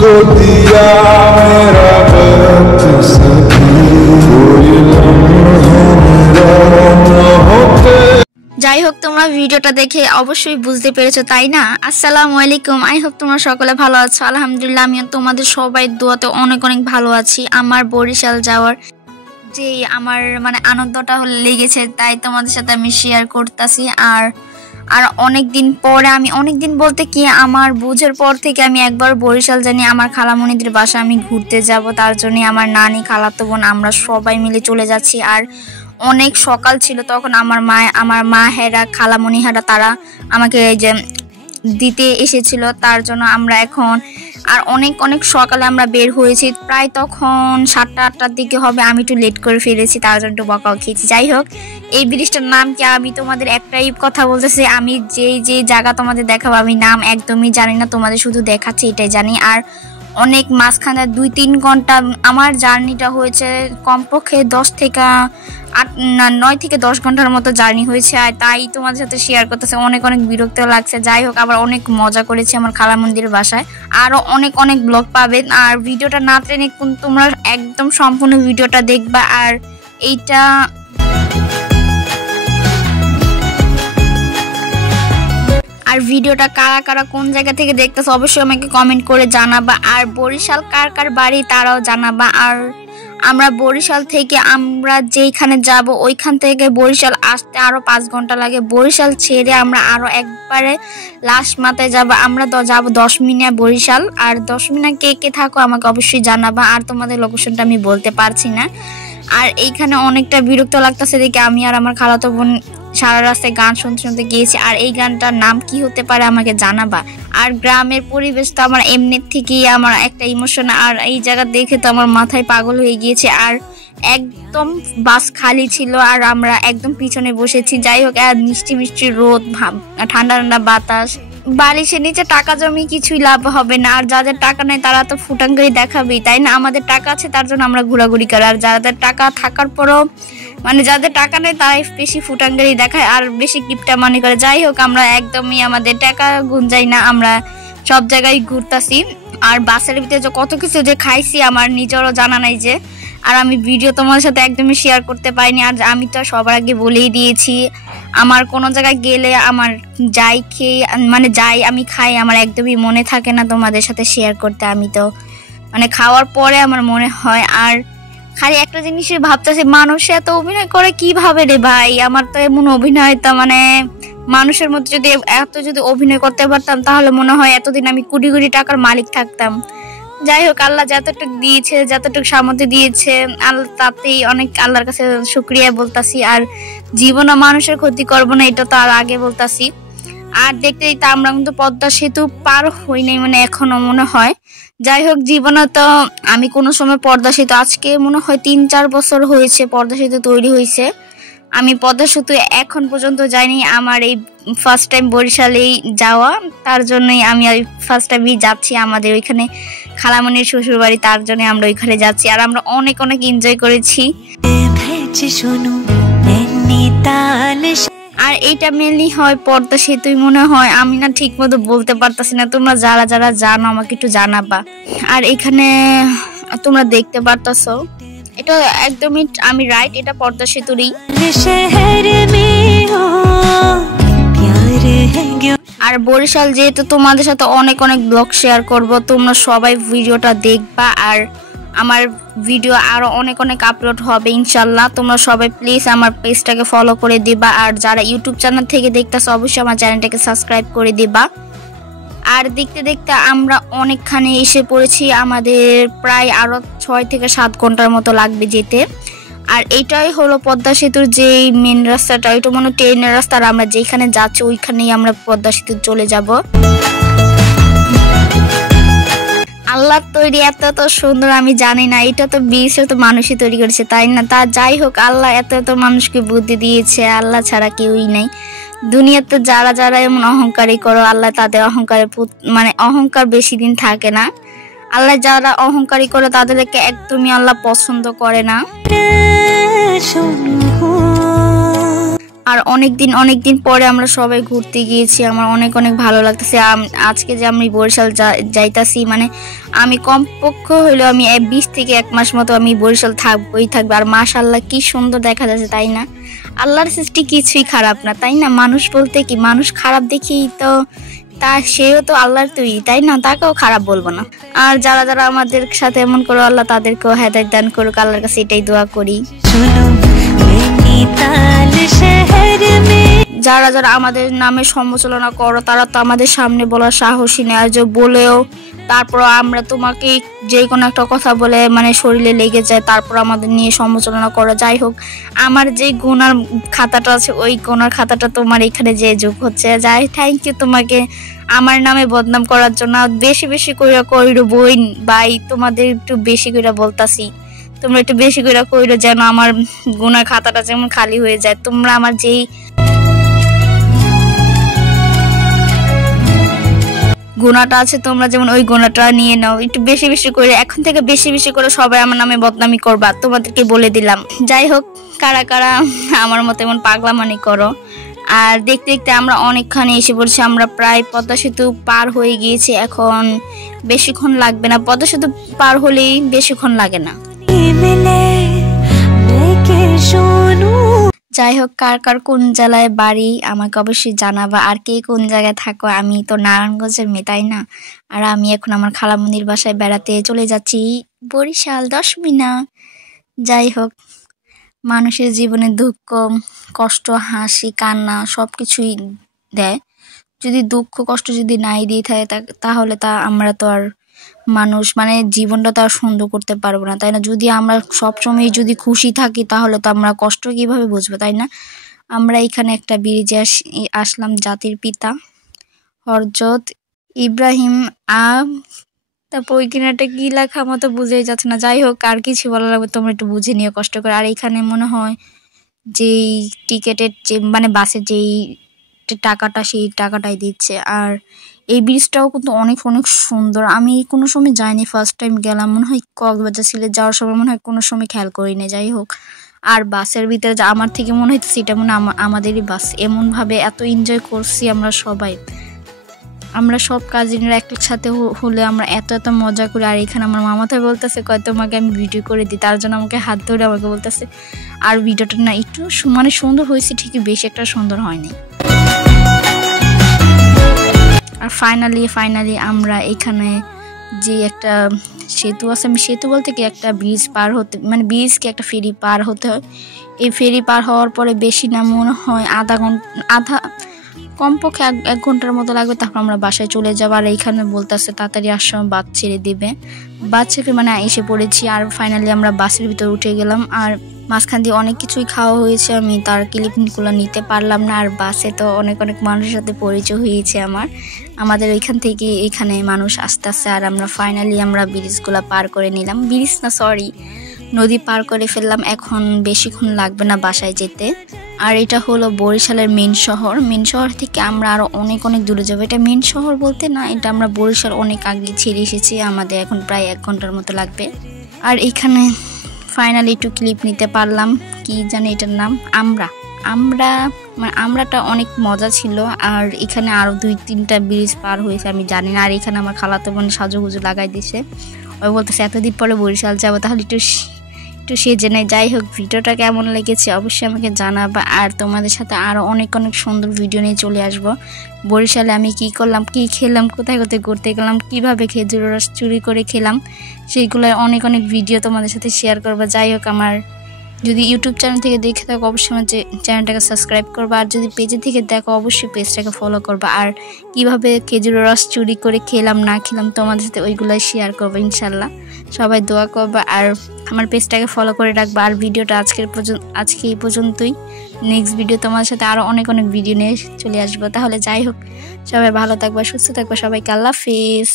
मुझको दिया मेरा वक्त सभी कोई लम्हा मेरा न होते। যাই হোক তোমরা ভিডিওটা দেখে অবশ্যই বুঝতে পেরেছো তাই না? আসসালামু আলাইকুম। আই হোপ তোমরা সকলে ভালো আছো। আলহামদুলিল্লাহ আমিও তোমাদের সবাই দোয়াতে অনেক অনেক ভালো আছি। আমার বরিশাল যাওয়ার যে আমার মানে আনন্দটা লেগেছে তাই তোমাদের সাথে আমি শেয়ার করতেছি। আর অনেক দিন পরে, আমি অনেক দিন বলতে কি আমার বুঝের পর থেকে আমি একবার বরিশাল জানি আমার খালামণিদের বাসা আমি ঘুরতে যাব। তার জন্য আমার নানি, খালাতো বোন আমরা সবাই মিলে চলে যাচ্ছি। আর অনেক সকাল ছিল তখন আমার মা হেরা, খালামণি হেরা তারা আমাকে যে দিতে এসেছিল। তার জন্য আমরা এখন আর অনেক সকালে আমরা বের হয়েছি, প্রায় তখন 7টা-8টার দিকে হবে। আমি একটু লেট করে ফিরেছি, তার জন্য একটু বকাও খেয়েছি। যাই হোক, এই ব্রিজটার নাম কি আমি তোমাদের একটাই কথা বলতেছি, আমি যে জায়গা তোমাদের দেখাবো আমি নাম একদমই জানি না, তোমাদের শুধু দেখাচ্ছি এটাই জানি। আর অনেক মাঝখানে 2-3 ঘন্টা আমার জার্নিটা হয়েছে, কমপক্ষে 9 থেকে 10 ঘন্টার মতো জার্নি হয়েছে। আর তাই তোমাদের সাথে শেয়ার করতেছে, অনেক বিরক্ত লাগছে। যাই হোক, আবার অনেক মজা করেছি আমার খালামন্দিরের বাসায়। আরও অনেক ব্লগ পাবেন। আর ভিডিওটা না টেনে তোমরা একদম সম্পূর্ণ ভিডিওটা দেখবা। আর এইটা আর ভিডিওটা কারা কোন জায়গা থেকে দেখতেছো অবশ্যই আমাকে কমেন্ট করে জানাবা। আর বরিশাল কার বাড়ি তারাও জানাবা। আর আমরা বরিশাল থেকে আমরা যেখানে যাব ওইখান থেকে বরিশাল আসতে আরো 5 ঘন্টা লাগে। বরিশাল ছেড়ে আমরা আরো একবারে লাস্ট মাথায় যাব। আমরা যাব 10 মিনিট বরিশাল। আর 10 মিনিট কে থাকো আমাকে অবশ্যই জানাবা। আর তোমাদের লোকেশনটা আমি বলতে পারছি না। আর এইখানে অনেকটা বিরক্ত লাগতেছে দেখে আমি আর আমার খালাতো বোন সারা রাস্তায় গান শুনতে গিয়েছি। আর এই গানটার নাম কি হতে পারে আমাকে জানাবা। আর গ্রামের পরিবেশ তো আমার এমনি থেকেই আমার একটা ইমোশন। আর এই জায়গা দেখে তো আমার মাথায় পাগল হয়ে গিয়েছে। আর একদম বাস খালি ছিল আর আমরা একদম পিছনে বসেছি। যাই হোক, আর মিষ্টি রোদ, ঠান্ডা বাতাস, বালিশের নিচে টাকা জমি কিছুই লাভ হবে না। আর যাদের টাকা নেই তারা তো ফুটাঙ্গারি দেখাবেই, তাই না? আমাদের টাকা আছে তার জন্য আমরা ঘোরাঘুরি করি। আর যাদের টাকা থাকার পরও মানে যাদের টাকা নেই তারাই বেশি ফুটাঙ্গারি দেখায় আর বেশি কিপটা মনে করে। যাই হোক, আমরা একদমই আমাদের টাকা গুঞ্জাই না, আমরা সব জায়গায় ঘুরতাছি। আর বাসের ভিতরে যে কত কিছু যে খাইছি আমার নিজেরও জানা নাই যে। আর আমি ভিডিও তোমাদের সাথে একদমই শেয়ার করতে পারিনি। আর আমি তো সবার আগে বলেই দিয়েছি, আমার কোনো জায়গায় গেলে আমার যাই আমি খাই, আমার একদমই মনে থাকে না তোমাদের সাথে শেয়ার করতে। আমি তো মানে খাওয়ার পরে আমার মনে হয়। আর খালি একটা জিনিসই ভাবতেছি, মানুষ এত অভিনয় করে কিভাবে রে ভাই? আমার তো এমন অভিনয় তো মানে মানুষের মধ্যে যদি অভিনয় করতে পারতাম তাহলে মনে হয় এতদিন আমি কোটি টাকার মালিক থাকতাম। যাই হোক, আল্লাহ যতটুকু দিয়েছে, যতটুকু সামর্থ্য দিয়েছে আল্লাহ, তাতেই অনেক আল্লাহর কাছে শুকরিয়া বলতাছি। আর জীবনে মানুষের ক্ষতি করবো না, এটা তো আর আগে বলতাছি। আর দেখতে আমরা কিন্তু পদ্মা সেতু পার হই নাই মানে এখনো মনে হয়। যাই হোক, জীবনে তো আমি কোনো সময় পদ্মা সেতু, আজকে মনে হয় 3-4 বছর হয়েছে পদ্মা সেতু তৈরি হয়েছে, আমি পদ্মা সেতু এখন পর্যন্ত যাইনি। আমার এই ফার্স্ট টাইম বরিশালেই যাওয়া, তার জন্যই আমি ফার্স্ট টাইমই যাচ্ছি আমাদের ওইখানে খালামণির শ্বশুর বাড়ি, তার জন্য আমরা ওইখানে যাচ্ছি। আর আমরা অনেক এনজয় করেছি। আর এইটা মেনলি হয় পদ্মা সেতুই মনে হয়, আমি না ঠিক মতো বলতে পারতাছি না। তোমরা যারা জানো আমাকে একটু জানাবা। আর এখানে তোমরা দেখতে পারতাছো, এটা একদমই আমি রাইট, এটা পদ্মা সেতুরই। আর বরিশাল যেহেতু তোমাদের সাথে অনেক ব্লগ শেয়ার করব, তোমরা সবাই ভিডিওটা দেখবা। আর আমার ভিডিও আরো অনেক আপলোড হবে ইনশাল্লাহ। তোমরা সবাই প্লিজ আমার পেজটাকে ফলো করে দিবা। আর যারা ইউটিউব চ্যানেল থেকে দেখতেছো অবশ্যই আমার চ্যানেলটাকে সাবস্ক্রাইব করে দিবা। আর দেখতে আমরা অনেকখানি এসে পড়েছি, আমাদের প্রায় আরো 6 থেকে 7 ঘন্টার মতো লাগবে যেতে। আর এইটাই হলো পদ্মা সেতুর যে মেন রাস্তাটা, ওইটা মনে হয় ট্রেনের রাস্তা। আর আমরা যেখানে যাচ্ছি ওইখানেই আমরা পদ্মা সেতু চলে যাব। আল্লাহ তৈরি এত সুন্দর আমি জানি না, এটা তো বিশ্ব তো মানুষই তৈরি করেছে, তাই না? তা যাই হোক, আল্লাহ এত মানুষকে বুদ্ধি দিয়েছে, আল্লাহ ছাড়া কেউই নাই দুনিয়াতে। যারা এমন অহংকারী করো, আল্লাহ তাদের অহংকার বেশি দিন থাকে না। আল্লাহ যারা অহংকারী করে তাদেরকে একদমই আল্লাহ পছন্দ করে না। আর অনেক দিন পরে আমরা সবাই ঘুরতে গিয়েছি। আমার অনেক ভালো লাগতেছে। আজকে যে আমি বরিশাল যাইতাছি, মানে আমি কমপক্ষ হইলেও আমি 20 থেকে 1 মাস মতো আমি বরিশাল থাকবো। আর মাশাআল্লাহ কি সুন্দর দেখা যাচ্ছে, তাই না? আল্লাহর সৃষ্টি কিছুই খারাপ না, তাই না? মানুষ বলতে কি, মানুষ খারাপ দেখি তো সেও তো আল্লাহর তৈরি, তাই না? তাকেও খারাপ বলবো না। আর যারা আমাদের সাথে এমন করো, আল্লাহ তাদেরকেও হেদায়েত দান করুক, আল্লাহর কাছে এটাই দোয়া করি। যারা আমাদের নামে সমালোচনা করো, তারা তো আমাদের সামনে বলার সাহসী নেই। আর যে বলেও তারপর আমরা তোমাকে যে কোনো একটা কথা বলে মানে শরীরে লেগে যায়, তারপর আমাদের নিয়ে সমালোচনা করো। যাই হোক, আমার যে গুনার খাতাটা আছে, ওই গুনার খাতাটা তোমার এখানে যে যোগ হচ্ছে। যাই, থ্যাংক ইউ তোমাকে আমার নামে বদনাম করার জন্য। বেশি কইরা কইরো বইন ভাই, তোমাদের একটু বেশি কইরা বলতাছি, তোমরা একটু বেশি কইরা কইরো যেন আমার গুনার খাতাটা যেমন খালি হয়ে যায়। তোমরা আমার যেই গুণাটা আছে, তোমরা যেমন ওই গুণাটা নিয়ে নাও। একটু বেশি করে, এখন থেকে বেশি করে সবাই আমার নামে বদনামি করবা, তোমাদেরকে বলে দিলাম। যাই হোক, কারা আমার মতো এমন পাগলামানি করো। আর দেখতে আমরা অনেকখানি এসে পড়ছি। আমরা প্রায় পদ্মা সেতু পার হয়ে গিয়েছি। এখন বেশিক্ষণ লাগবে না, পদ্মা সেতু পার হলেই বেশিক্ষণ লাগে না। যাই হোক, কার কোন জেলায় বাড়ি আমাকে অবশ্যই জানাবা। আর কে কোন জায়গায় থাকো। আমি তো নারায়ণগঞ্জের মেয়ে, তাই না? আর আমি এখন আমার খালামুনির বাসায় বেড়াতে চলে যাচ্ছি, বরিশাল 10 মিনিট। যাই হোক, মানুষের জীবনে দুঃখ, কষ্ট, হাসি, কান্না সবকিছুই দেয়। যদি দুঃখ কষ্ট যদি নাই দিয়ে থাকে, তাহলে আমরা তো আর মানুষ, মানে জীবনটা তো আর সুন্দর করতে পারবো না, তাই না? যদি আমরা সবসময় যদি খুশি থাকি, তাহলে তো আমরা কষ্ট কিভাবে বুঝবো, তাই না? আমরা এখানে একটা ব্রিজে আসলাম, জাতির পিতা হযরত ইব্রাহিম তারপর ওই কিনারটা কি লেখা আমার তো বুঝেই যাচ্ছে না। যাই হোক, আর কিছু বলা লাগবে, তোমরা একটু বুঝে নিও কষ্ট করে। আর এখানে মনে হয় যেই টিকেটের যে মানে বাসের যেই টাকাটা, সেই টাকাটাই দিচ্ছে। আর এই ব্রিজটাও কিন্তু অনেক সুন্দর। আমি কোনো সময় যাইনি, ফার্স্ট টাইম গেলাম। মনে হয় কক্সবাজার সিলেট যাওয়ার সময় মনে হয় কোনো সময় খেয়াল করিনি। যাই হোক, আর বাসের ভিতরে আমার থেকে মনে হইতেছে এটা মনে আমাদেরই বাস। এমনভাবে এত এনজয় করছি আমরা সবাই, আমরা সব কাজিনরা একসাথে হলে আমরা এত মজা করি। আর এখানে আমার মামাথাই বলতেছে, কয় তোমাকে আমি ভিডিও করে দিই, তার জন্য আমাকে হাত ধরে আমাকে বলতেছে। আর ভিডিওটা না একটু মানে সুন্দর হয়েছে ঠিকই, বেশি একটা সুন্দর হয়নি। আর ফাইনালি আমরা এখানে যে একটা সেতু আছে, আমি সেতু বলতে কি একটা ব্রিজ পার হতে, মানে ব্রিজ কি একটা ফেরি পার হতে হয়। এই ফেরি পার হওয়ার পরে বেশি না, মনে হয় আধা কমপক্ষে 1 ঘন্টার মতো লাগবে, তারপর আমরা বাসায় চলে যাবো। আর এইখানে বলতেছে তাড়াতাড়ি আসার, বাস ছেড়ে দিবে। বাস ছেড়ে মানে এসে পড়েছি। আর ফাইনালি আমরা বাসের ভিতর উঠে গেলাম। আর মাঝখান দিয়ে অনেক কিছুই খাওয়া হয়েছে, আমি তার ক্লিপগুলো নিতে পারলাম না। আর বাসে তো অনেক মানুষের সাথে পরিচয় হয়েছে আমাদের ওইখান থেকে এখানে মানুষ আসতেছে। আর আমরা ফাইনালি ব্রিজগুলো পার করে নিলাম, ব্রিজ না সরি নদী পার করে ফেললাম। এখন বেশিক্ষণ লাগবে না বাসায় যেতে। আর এটা হলো বরিশালের মেন শহর থেকে আমরা আরো অনেক দূরে যাবো। এটা মেন শহর বলতে না, এটা আমরা বরিশাল অনেক আগে ছেড়ে এসেছি, আমাদের এখন প্রায় 1 ঘন্টার মতো লাগবে। আর এখানে ফাইনালি একটু ক্লিপ নিতে পারলাম, কি জানি এটার নাম, আমরাটা অনেক মজা ছিল। আর এখানে আরো 2-3টা ব্রিজ পার হয়েছে, আমি জানি না। আর এখানে আমার খালাতো বোন সাজুগুজু লাগাই দিছে, ওই বলতেছে এতদিন পরে বরিশাল যাবো, তাহলে একটু সেজে নেই। যাই হোক, ভিডিওটা কেমন লেগেছে অবশ্যই আমাকে জানাবা। আর তোমাদের সাথে আরো অনেক সুন্দর ভিডিও নিয়ে চলে আসবো। বরিশালে আমি কি করলাম, কি খেলাম, কোথায় ঘুরতে গেলাম, কিভাবে খেজুর রস চুরি করে খেলাম, সেইগুলো অনেক ভিডিও তোমাদের সাথে শেয়ার করবো। যাই হোক, আমার যদি ইউটিউব চ্যানেল থেকে দেখে থাকো অবশ্যই আমার চ্যানেলটাকে সাবস্ক্রাইব করবা। আর যদি পেজে থেকে দেখো অবশ্যই পেজটাকে ফলো করবা। আর কিভাবে খেজুর রস চুরি করে খেলাম না খেলাম তোমাদের সাথে ওইগুলাই শেয়ার করবো ইনশাল্লাহ। সবাই দোয়া করবা আর আমার পেজটাকে ফলো করে রাখবা। আর ভিডিওটা আজকে এই পর্যন্তই। নেক্সট ভিডিও তোমাদের সাথে আরো অনেক ভিডিও নিয়ে চলে আসবো। তাহলে যাই হোক, সবাই ভালো থাকবা, সুস্থ থাকবা, সবাইকে আল্লাহ হাফেজ।